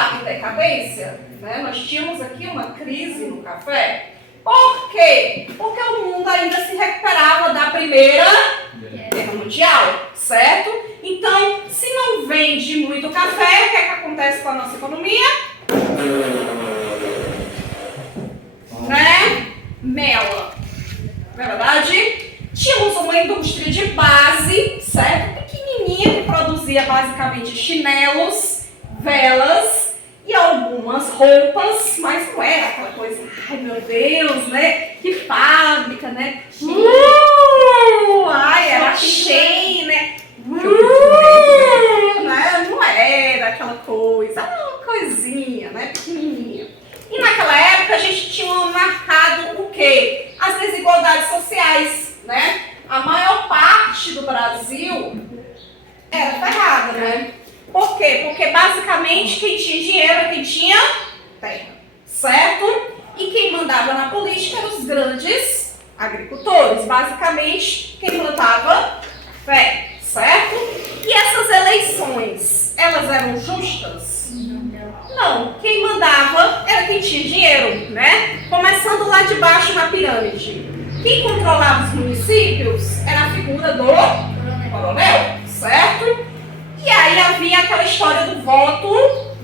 estava em decadência, né? Nós tínhamos aqui uma crise no café. Por quê? Porque o mundo ainda se recuperava da Primeira Guerra Mundial, certo? Então, se não vende muito café, o que é que acontece com a nossa economia? Né? Mela. Não é verdade? Tínhamos uma indústria de base, certo? Pequenininha, que produzia basicamente chinelos, velas e algumas roupas, mas não era aquela coisa, ai meu Deus, né? Que fábrica, né? Ai, era cheia, né? Né? Não era aquela coisa, era uma coisinha, né? Pequenininha. E naquela época a gente tinha marcado o quê? As desigualdades sociais, né? A maior parte do Brasil era ferrada, né? Por quê? Porque basicamente quem tinha dinheiro era quem tinha terra, certo? E quem mandava na política eram os grandes agricultores, basicamente quem plantava café, certo? E essas eleições, elas eram justas? Não. Quem mandava era quem tinha dinheiro, né? Começando lá de baixo na pirâmide. Quem controlava os municípios era a figura do coronel, certo? E aí havia aquela história do voto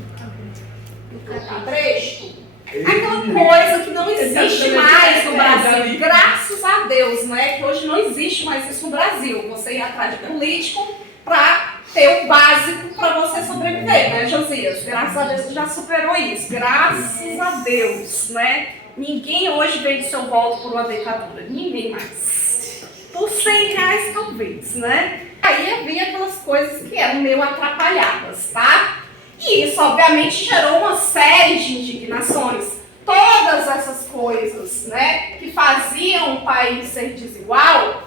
do cabresto. Aquela coisa que não existe mais no Brasil. Graças a Deus, né? Que hoje não existe mais isso no Brasil. Você ir atrás de político para ter o básico para você sobreviver, né, Josias? Graças a Deus você já superou isso. Graças a Deus, né? Ninguém hoje vende seu voto por uma ditadura. Ninguém mais. Por R$100 talvez, né? Aí havia aquelas coisas que eram meio atrapalhadas, tá? E isso, obviamente, gerou uma série de indignações. Todas essas coisas, né, que faziam o país ser desigual,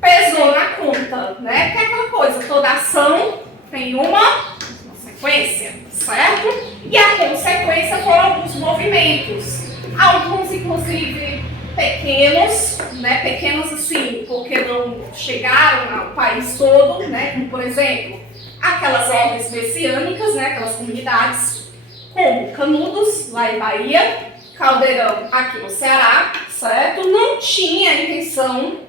pesou na conta, né? Porque é aquela coisa, toda ação tem uma consequência, certo? E a consequência foram alguns movimentos. Alguns, inclusive, pequenos, né? Pequenos assim, porque não chegaram ao país todo, né? Como, por exemplo, aquelas ordens messiânicas, né? Aquelas comunidades, como Canudos, lá em Bahia, Caldeirão, aqui no Ceará, certo? Não tinha a intenção,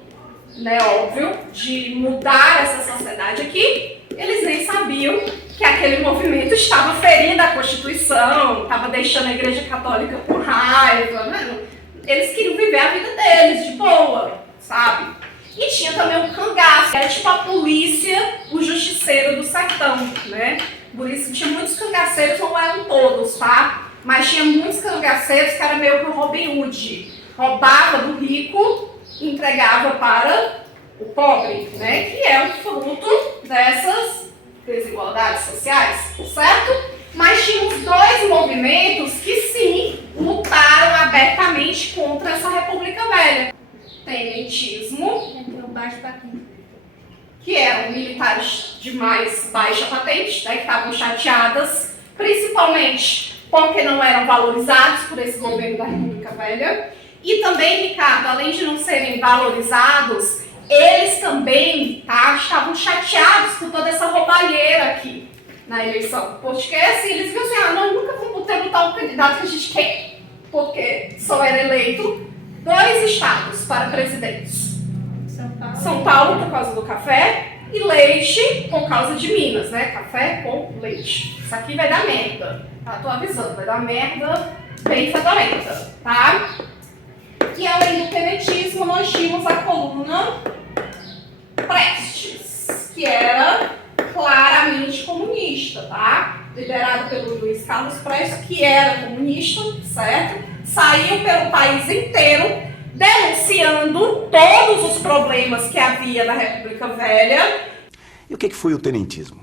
né, óbvio, de mudar essa sociedade aqui. Eles nem sabiam que aquele movimento estava ferindo a Constituição, estava deixando a Igreja Católica com raiva, né? Eles queriam viver a vida deles de boa, sabe? E tinha também o cangaço, que era tipo a polícia, o justiceiro do sertão, né? Por isso tinha muitos cangaceiros, não eram todos, tá? Mas tinha muitos cangaceiros que era meio que o Robin Hood. Roubava do rico e entregava para o pobre, né? Que é o fruto dessas desigualdades sociais, certo? Mas tínhamos dois movimentos que sim, lutaram abertamente contra essa República Velha. Tenentismo, que eram militares de mais baixa patente, né, que estavam chateadas, principalmente porque não eram valorizados por esse governo da República Velha. E também, Ricardo, além de não serem valorizados, eles também, tá, estavam chateados por toda essa roubalheira aqui na eleição. Porque assim, eles viram assim, nós nunca vamos ter um tal candidato que a gente quer, porque só era eleito 2 estados para presidentes. São Paulo por causa do café e Leite por causa de Minas, né? Café com leite. Isso aqui vai dar merda, tá? Tô avisando, vai dar merda bem fedorenta, tá? E além do tenentismo, nós tínhamos a coluna Prestes, que era claramente comunista, tá? Liderado pelo Luiz Carlos Prestes, que era comunista, certo? Saiu pelo país inteiro denunciando todos os problemas que havia na República Velha. E o que foi o tenentismo?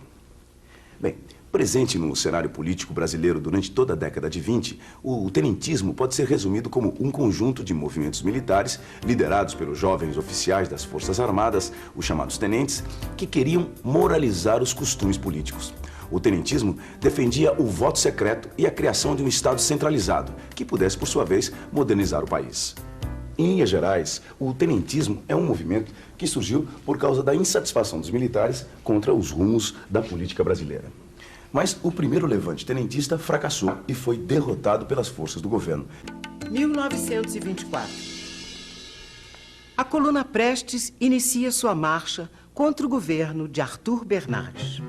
Bem, presente no cenário político brasileiro durante toda a década de 20, o tenentismo pode ser resumido como um conjunto de movimentos militares liderados pelos jovens oficiais das Forças Armadas, os chamados tenentes, que queriam moralizar os costumes políticos. O tenentismo defendia o voto secreto e a criação de um Estado centralizado, que pudesse, por sua vez, modernizar o país. Em linhas gerais, o tenentismo é um movimento que surgiu por causa da insatisfação dos militares contra os rumos da política brasileira. Mas o primeiro levante tenentista fracassou e foi derrotado pelas forças do governo. 1924. A coluna Prestes inicia sua marcha contra o governo de Arthur Bernardes.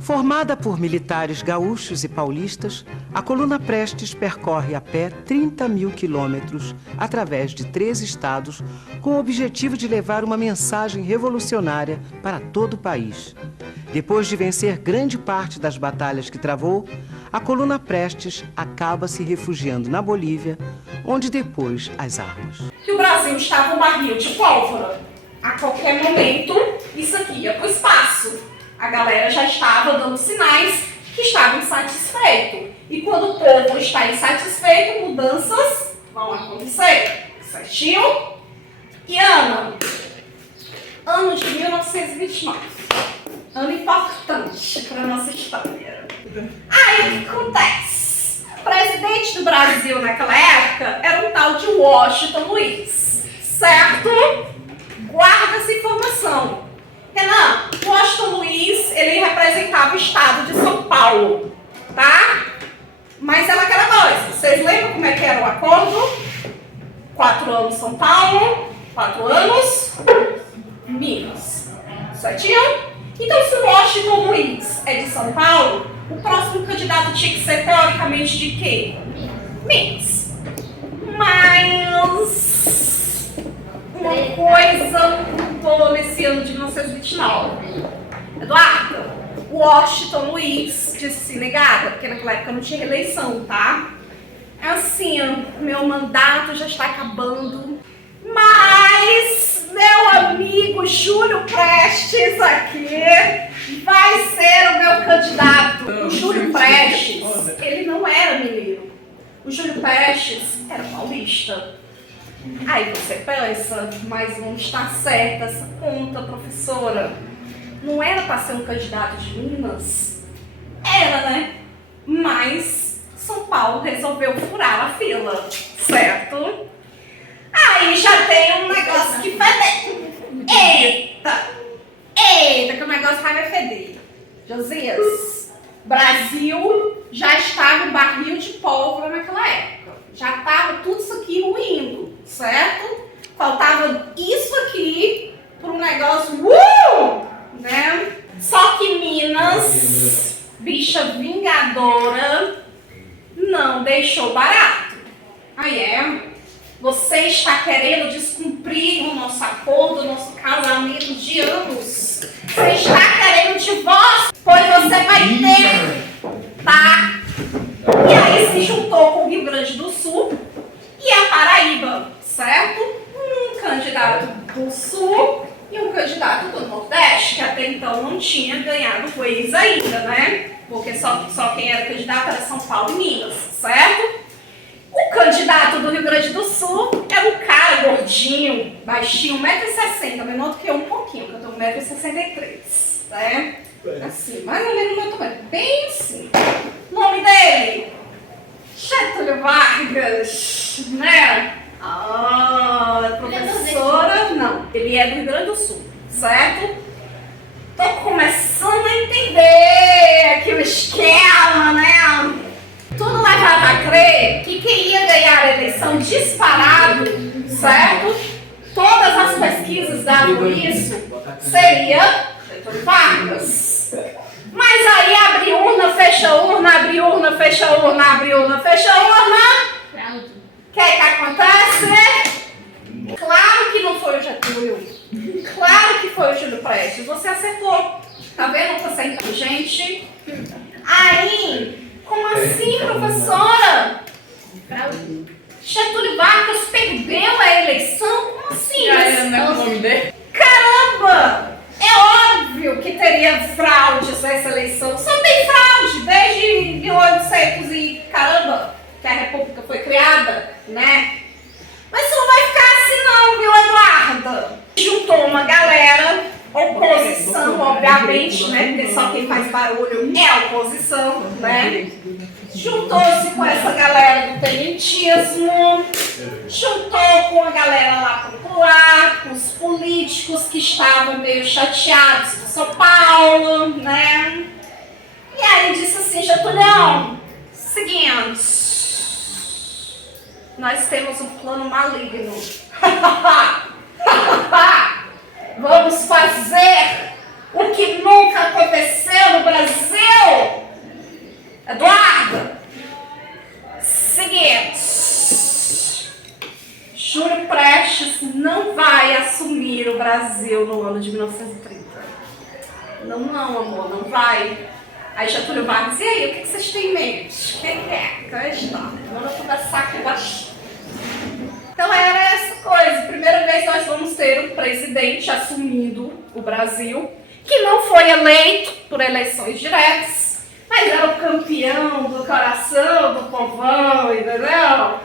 Formada por militares gaúchos e paulistas, a coluna Prestes percorre a pé 30 mil quilômetros através de 3 estados com o objetivo de levar uma mensagem revolucionária para todo o país. Depois de vencer grande parte das batalhas que travou, a coluna Prestes acaba se refugiando na Bolívia, onde depôs as armas. Que o Brasil estava um barril de pólvora. A qualquer momento, isso aqui ia para o espaço. A galera já estava dando sinais que estava insatisfeito. E quando o povo está insatisfeito, mudanças vão acontecer. Certinho? E ano de 1929. Ano importante para a nossa história. Aí o que acontece? O presidente do Brasil naquela época era um tal de Washington Luiz. Certo? Guarda essa informação. Renan, Washington Luiz, ele representava o estado de São Paulo, tá? Mas era aquela coisa, vocês lembram como é que era o acordo? 4 anos São Paulo, 4 anos Minas, certinho? Então, se o Washington Luiz é de São Paulo, o próximo candidato tinha que ser teoricamente de quê? Minas. Mas uma coisa mudou nesse ano de 1929. Eduardo, o Washington Luiz disse assim, negada, porque naquela época não tinha reeleição, tá? É assim, meu mandato já está acabando, mas meu amigo Júlio Prestes aqui vai ser o meu candidato. O Júlio Prestes, ele não era mineiro. O Júlio Prestes era paulista. Aí você pensa, mas não está certa essa conta, professora. Não era para ser um candidato de Minas? Era, né? Mas São Paulo resolveu furar a fila, certo? Aí já tem um negócio que fede. Eita, que o negócio vai feder. Josias, Brasil já estava um barril de pólvora naquela época. Já estava tudo isso aqui ruindo, certo? Faltava isso aqui para um negócio, né? Só que Minas, bicha vingadora, não deixou barato. Aí você está querendo descumprir o nosso acordo, o nosso casamento de anos. Você está querendo divórcio, pois você vai ter, tá? E aí se juntou com o Rio Grande do Sul e a Paraíba, certo? Um candidato do Sul e um candidato do Nordeste, que até então não tinha ganhado Waze ainda, né? Porque só quem era candidato era São Paulo e Minas, certo? O candidato do Rio Grande do Sul era um cara gordinho, baixinho, 1,60 m, menor do que eu um pouquinho, que eu tenho 1,63 m, né? Assim, mais ou menos o meu tamanho, bem assim. O nome dele? Getúlio Vargas, né? Professora, não, ele é do Rio Grande do Sul, certo? Tô começando a entender aqui o esquema, né? Tudo levava a crer que quem ia ganhar a eleição disparado, certo? Todas as pesquisas davam isso, seria Getúlio Vargas. Mas aí abre urna, fecha urna, abre urna, fecha urna, abre urna, fecha urna. O que acontece? Claro que não foi o Getúlio. Claro que foi o Júlio Prestes. Você acertou. Tá vendo que você é inteligente? Aí, como assim, professora? Getúlio Vargas perdeu a eleição? Como assim? Caramba! É óbvio que teria fraudes nessa eleição. Só tem fraude desde 1800 e caramba, que a República foi criada, né? Mas isso não vai ficar assim não, viu, Eduarda? Juntou uma galera, oposição, obviamente, né? Porque só quem faz barulho é a oposição, né? Juntou-se com essa galera do tenentismo, juntou com a galera lá popular, com os políticos que estavam meio chateados com São Paulo, né? E aí disse assim, Getúlio, seguinte, nós temos um plano maligno. Vamos fazer o que nunca aconteceu no Brasil. Eduardo, seguinte, Júlio Prestes não vai assumir o Brasil no ano de 1930. Não, amor, não vai. Aí Getúlio Vargas, e aí, o que vocês têm em mente? O que é? Vamos conversar aqui baixo. Então era essa coisa. Primeira vez nós vamos ter um presidente assumindo o Brasil, que não foi eleito por eleições diretas, mas era o campeão do coração do povão, entendeu?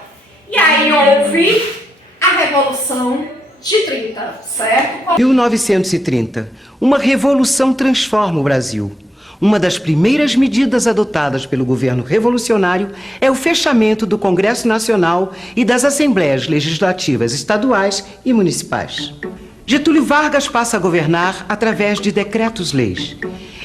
E aí houve a Revolução de 30, certo? 1930. Uma revolução transforma o Brasil. Uma das primeiras medidas adotadas pelo governo revolucionário é o fechamento do Congresso Nacional e das Assembleias Legislativas estaduais e municipais. Getúlio Vargas passa a governar através de decretos-leis.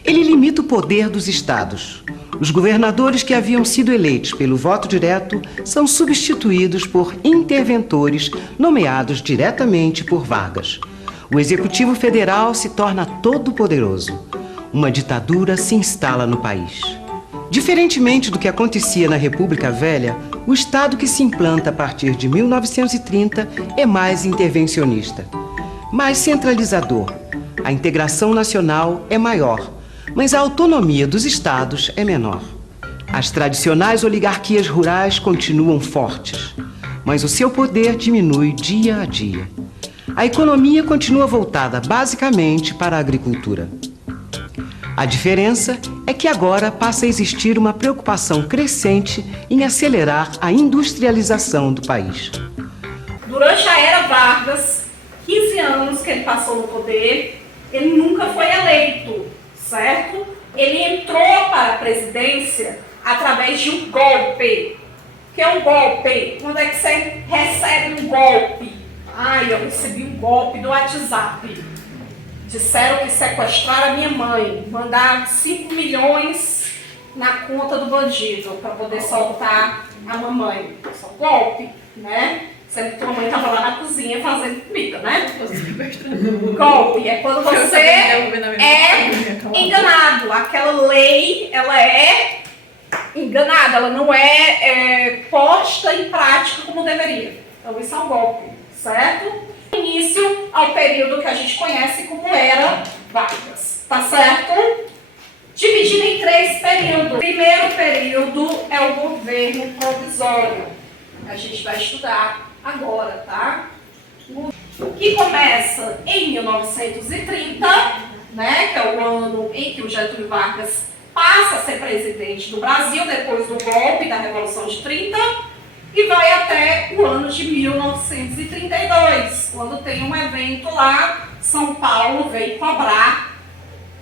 Ele limita o poder dos estados. Os governadores que haviam sido eleitos pelo voto direto são substituídos por interventores nomeados diretamente por Vargas. O Executivo Federal se torna todo-poderoso. Uma ditadura se instala no país. Diferentemente do que acontecia na República Velha, o Estado que se implanta a partir de 1930 é mais intervencionista, mais centralizador. A integração nacional é maior, mas a autonomia dos estados é menor. As tradicionais oligarquias rurais continuam fortes, mas o seu poder diminui dia a dia. A economia continua voltada basicamente para a agricultura. A diferença é que agora passa a existir uma preocupação crescente em acelerar a industrialização do país. Durante a era Vargas, 15 anos que ele passou no poder, ele nunca foi eleito, certo? Ele entrou para a presidência através de um golpe. O que é um golpe? Quando é que você recebe um golpe? Eu recebi um golpe do WhatsApp. Disseram que sequestraram a minha mãe, mandaram 5 milhões na conta do bandido para poder soltar a mamãe. Só golpe, né? Sendo que tua mãe estava lá na cozinha fazendo comida, né? Golpe é quando você é enganado. Aquela lei, ela é enganada, ela não é posta em prática como deveria. Então isso é um golpe, certo? Início ao período que a gente conhece como Era Vargas, tá certo? Dividido em 3 períodos. O primeiro período é o governo provisório. A gente vai estudar agora, tá? Que começa em 1930, né? Que é o ano em que o Getúlio Vargas passa a ser presidente do Brasil, depois do golpe da Revolução de 30, e vai até o ano de 1932, quando tem um evento lá, São Paulo veio cobrar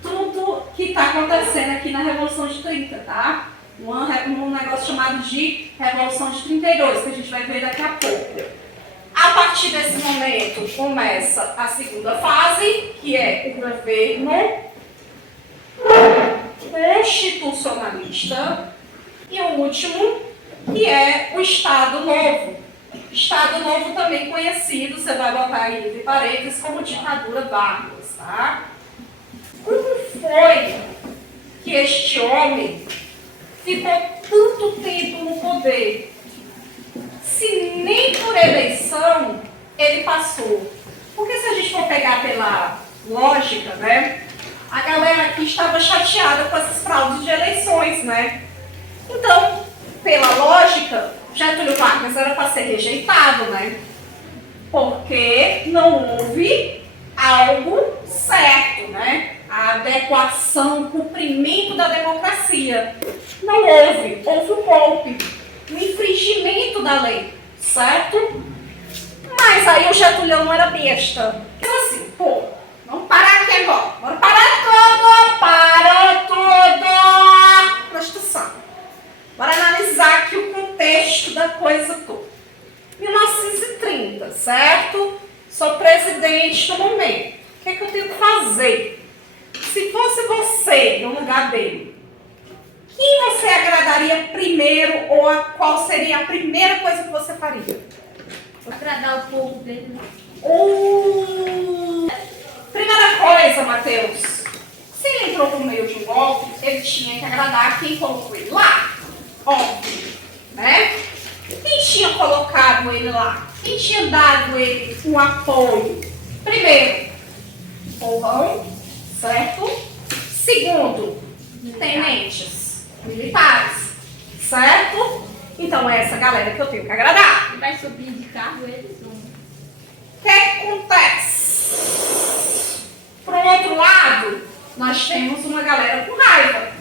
tudo que está acontecendo aqui na Revolução de 30, tá? Um negócio chamado de Revolução de 32, que a gente vai ver daqui a pouco. A partir desse momento começa a segunda fase, que é o governo constitucionalista, e o último, que é o Estado Novo. Estado Novo também conhecido, você vai botar aí entre parênteses, como ditadura Vargas, tá? Como foi que este homem ficou tanto tempo no poder, se nem por eleição ele passou? Porque se a gente for pegar pela lógica, né? A galera aqui estava chateada com essas fraudes de eleições, né? Então, pela lógica, Getúlio Vargas era para ser rejeitado, né? Porque não houve algo certo, né? A adequação, o cumprimento da democracia. Não houve. Houve um golpe, um infringimento da lei, certo? Mas aí o Getúlio não era besta. Então assim, vamos parar aqui agora. Vamos parar tudo. Presta atenção. Bora analisar aqui o contexto da coisa toda. 1930, certo? Sou presidente no momento. O que é que eu tenho que fazer? Se fosse você no lugar dele, você agradaria primeiro ou qual seria a primeira coisa que você faria? Agradar o povo dele. Primeira coisa, Matheus. Se ele entrou por meio de um golpe, ele tinha que agradar quem colocou ele lá. Óbvio, né? Quem tinha colocado ele lá? Quem tinha dado ele um apoio? Primeiro, povão, certo? Segundo, tenentes militares, certo? Então é essa galera que eu tenho que agradar. Ele vai subir de carro, eles vão. O que acontece? Por um outro lado, nós temos uma galera com raiva.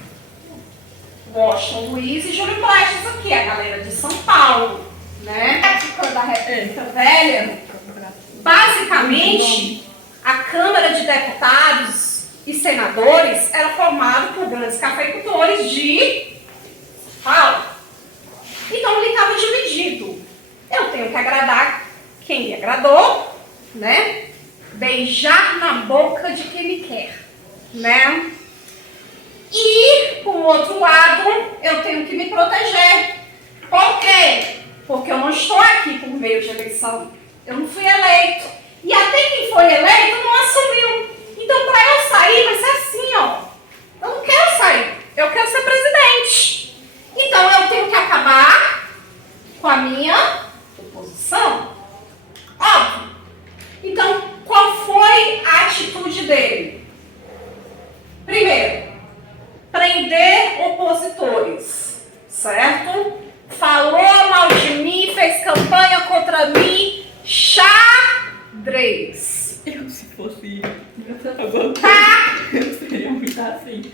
Washington Luiz e Júlio Prestes aqui, a galera de São Paulo, né? A época da República Velha, basicamente, a Câmara de Deputados e Senadores era formada por grandes cafeicultores de São Paulo. Então ele estava dividido. Eu tenho que agradar quem me agradou, né? Beijar na boca de quem me quer, né? E, por outro lado, eu tenho que me proteger. Por quê? Porque eu não estou aqui por meio de eleição. Eu não fui eleito. E até quem foi eleito não assumiu. Então, para eu sair, vai ser assim, ó. Eu não quero sair. Eu quero ser presidente. Então, eu tenho que acabar com a minha oposição. Óbvio. Então, qual foi a atitude dele? Primeiro, prender opositores, certo? Falou mal de mim, fez campanha contra mim, xadrez. Eu, se fosse eu seria muito assim.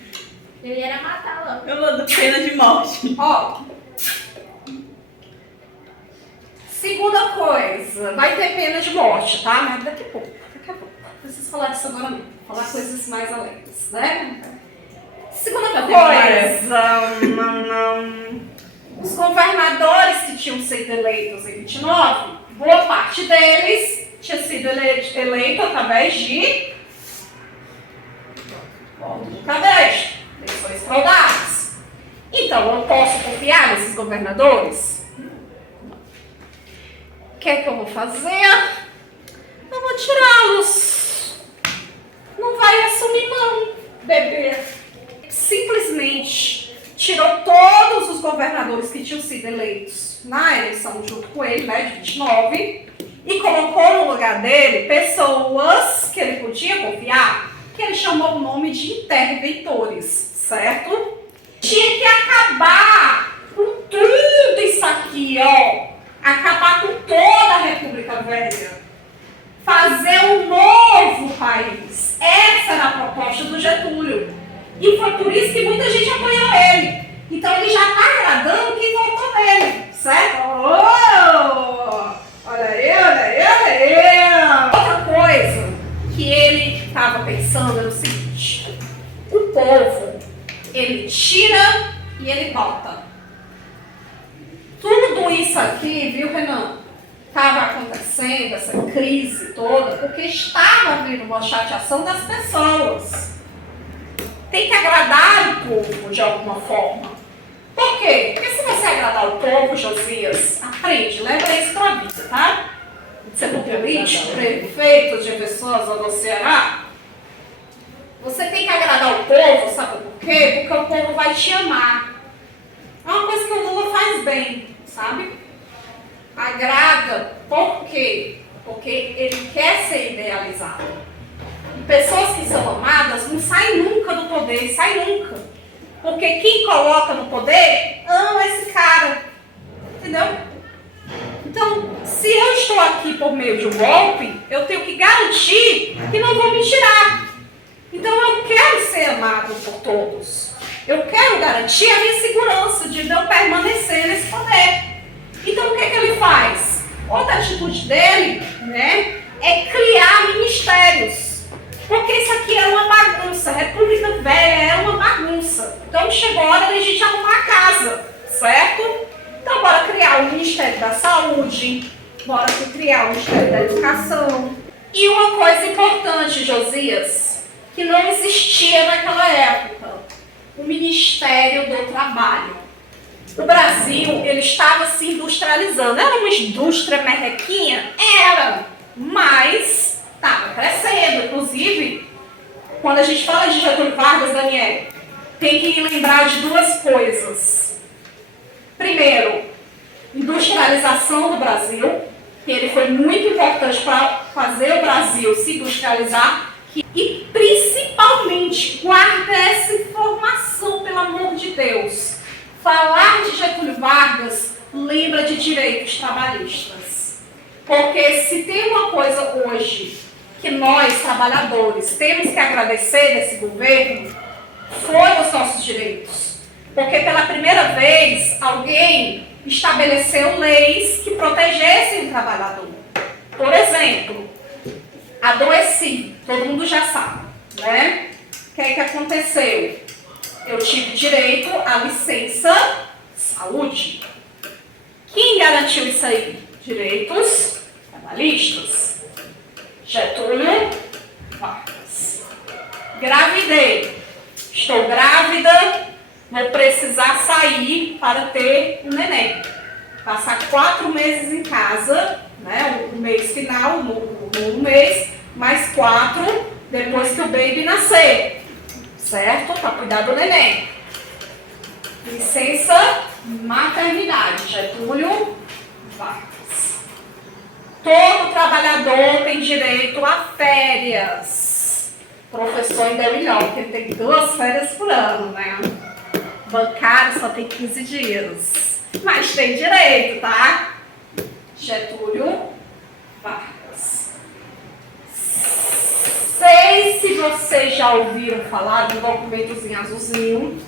Ele era matar logo. Eu mando pena de morte. Ó, segunda coisa, vai ter pena de morte, tá? Mas daqui a pouco, Não preciso falar disso agora não, falar coisas mais alegres, né? Segunda coisa, os governadores que tinham sido eleitos em 29, boa parte deles tinha sido eleito através de voto de cabresto, eleições fraudadas. Então, eu posso confiar nesses governadores? O que é que eu vou fazer? Eu vou tirá-los. Não vai assumir não, bebê. Simplesmente tirou todos os governadores que tinham sido eleitos na eleição junto com ele, né, de 29, e colocou no lugar dele pessoas que ele podia confiar, que ele chamou o nome de interventores, certo? Tinha que acabar com tudo isso aqui, ó. Acabar com toda a República Velha. Fazer um novo país. Essa era a proposta do Getúlio. E foi por isso que muita gente apoiou ele. Então ele já está agradando quem votou nele, certo? Oh, olha aí, olha aí, olha aí. Outra coisa que ele estava pensando era o seguinte: o povo, ele tira e ele bota. Tudo isso aqui, viu, Renan? Estava acontecendo, essa crise toda, porque estava havendo uma chateação das pessoas. Tem que agradar o povo de alguma forma. Por quê? Porque se você agradar o povo, Josias, aprende, leva isso pra vida, tá? Você for político, prefeito de Viçosa ou do Ceará, você tem que agradar o povo, sabe por quê? Porque o povo vai te amar. É uma coisa que o Lula faz bem, sabe? Agrada, por quê? Porque ele quer ser idealizado. E pessoas que são amadas não saem nunca do poder, saem nunca. Porque quem coloca no poder ama esse cara. Entendeu? Então, se eu estou aqui por meio de um golpe, eu tenho que garantir que não vão me tirar. Então eu quero ser amado por todos. Eu quero garantir a minha segurança de eu permanecer nesse poder. Então o que é que ele faz? Outra atitude dele, né, é criar ministérios. Porque isso aqui era uma bagunça, a República Velha era uma bagunça. Então chegou a hora de a gente arrumar a casa, certo? Então bora criar o Ministério da Saúde, bora criar o Ministério da Educação. E uma coisa importante, Josias, que não existia naquela época, o Ministério do Trabalho. O Brasil, ele estava se industrializando. Era uma indústria merrequinha? Era, mas estava crescendo. Inclusive, quando a gente fala de Getúlio Vargas, Daniel, tem que lembrar de duas coisas. Primeiro, industrialização do Brasil, que ele foi muito importante para fazer o Brasil se industrializar. E principalmente, guarda essa informação, pelo amor de Deus. Falar de Getúlio Vargas lembra de direitos trabalhistas. Porque se tem uma coisa hoje que nós, trabalhadores, temos que agradecer desse governo, foi os nossos direitos. Porque pela primeira vez, alguém estabeleceu leis que protegessem o trabalhador. Por exemplo, adoeci, todo mundo já sabe, né? O que é que aconteceu? Eu tive direito à licença saúde. Quem garantiu isso aí? Direitos trabalhistas. Getúlio Vargas. Gravidei. Estou grávida, vou precisar sair para ter um neném. Passar 4 meses em casa, né? O mês final, no mês, mais 4 depois que o baby nascer. Certo? Para cuidar do neném. Licença maternidade. Getúlio Vargas. Todo trabalhador tem direito a férias. Professor ainda é melhor, porque ele tem 2 férias por ano, né? Bancário só tem 15 dias. Mas tem direito, tá? Getúlio Vargas. Sei se vocês já ouviram falar de um documentozinho azulzinho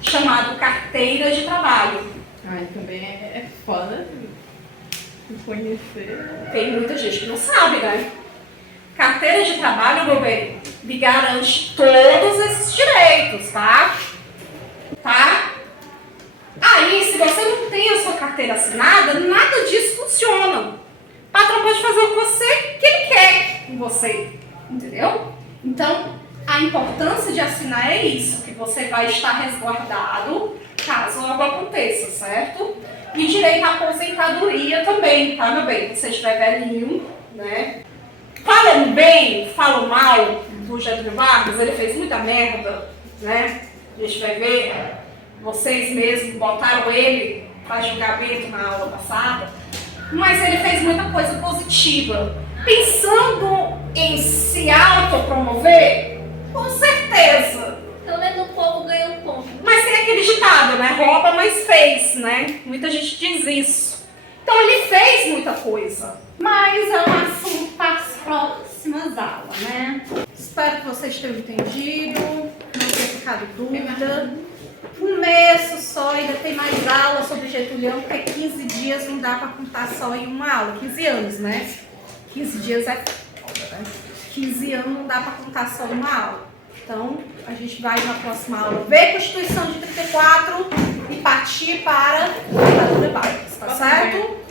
chamado Carteira de Trabalho. Ai, também é foda de conhecer. Tem muita gente que não sabe, né? Carteira de Trabalho, meu bem, lhe garante todos esses direitos, tá? Tá? Aí, se você não tem a sua carteira assinada, nada disso funciona. O patrão pode fazer o que ele quer com você. Entendeu? Então, a importância de assinar é isso, que você vai estar resguardado caso algo aconteça, certo? E direito à aposentadoria também, tá, meu bem? Se você estiver velhinho, né? Falam bem, falam mal do Getúlio Vargas, ele fez muita merda, né? A gente vai ver, vocês mesmos botaram ele para julgamento na aula passada, mas ele fez muita coisa positiva. Pensando em se autopromover, com certeza. Pelo menos o povo ganha um ponto. Mas tem aquele ditado, né? Rouba, mas fez, né? Muita gente diz isso. Então ele fez muita coisa. Mas é um assunto para as próximas aulas, né? Espero que vocês tenham entendido, não tenha ficado dúvida. Um mês só, ainda tem mais aulas sobre Getúlio, porque 15 dias não dá para contar só em uma aula. 15 anos, né? 15 dias é foda, né? 15 anos não dá para contar só uma aula. Então, a gente vai na próxima aula ver a Constituição de 34 e partir para a ditadura Vargas, tá certo?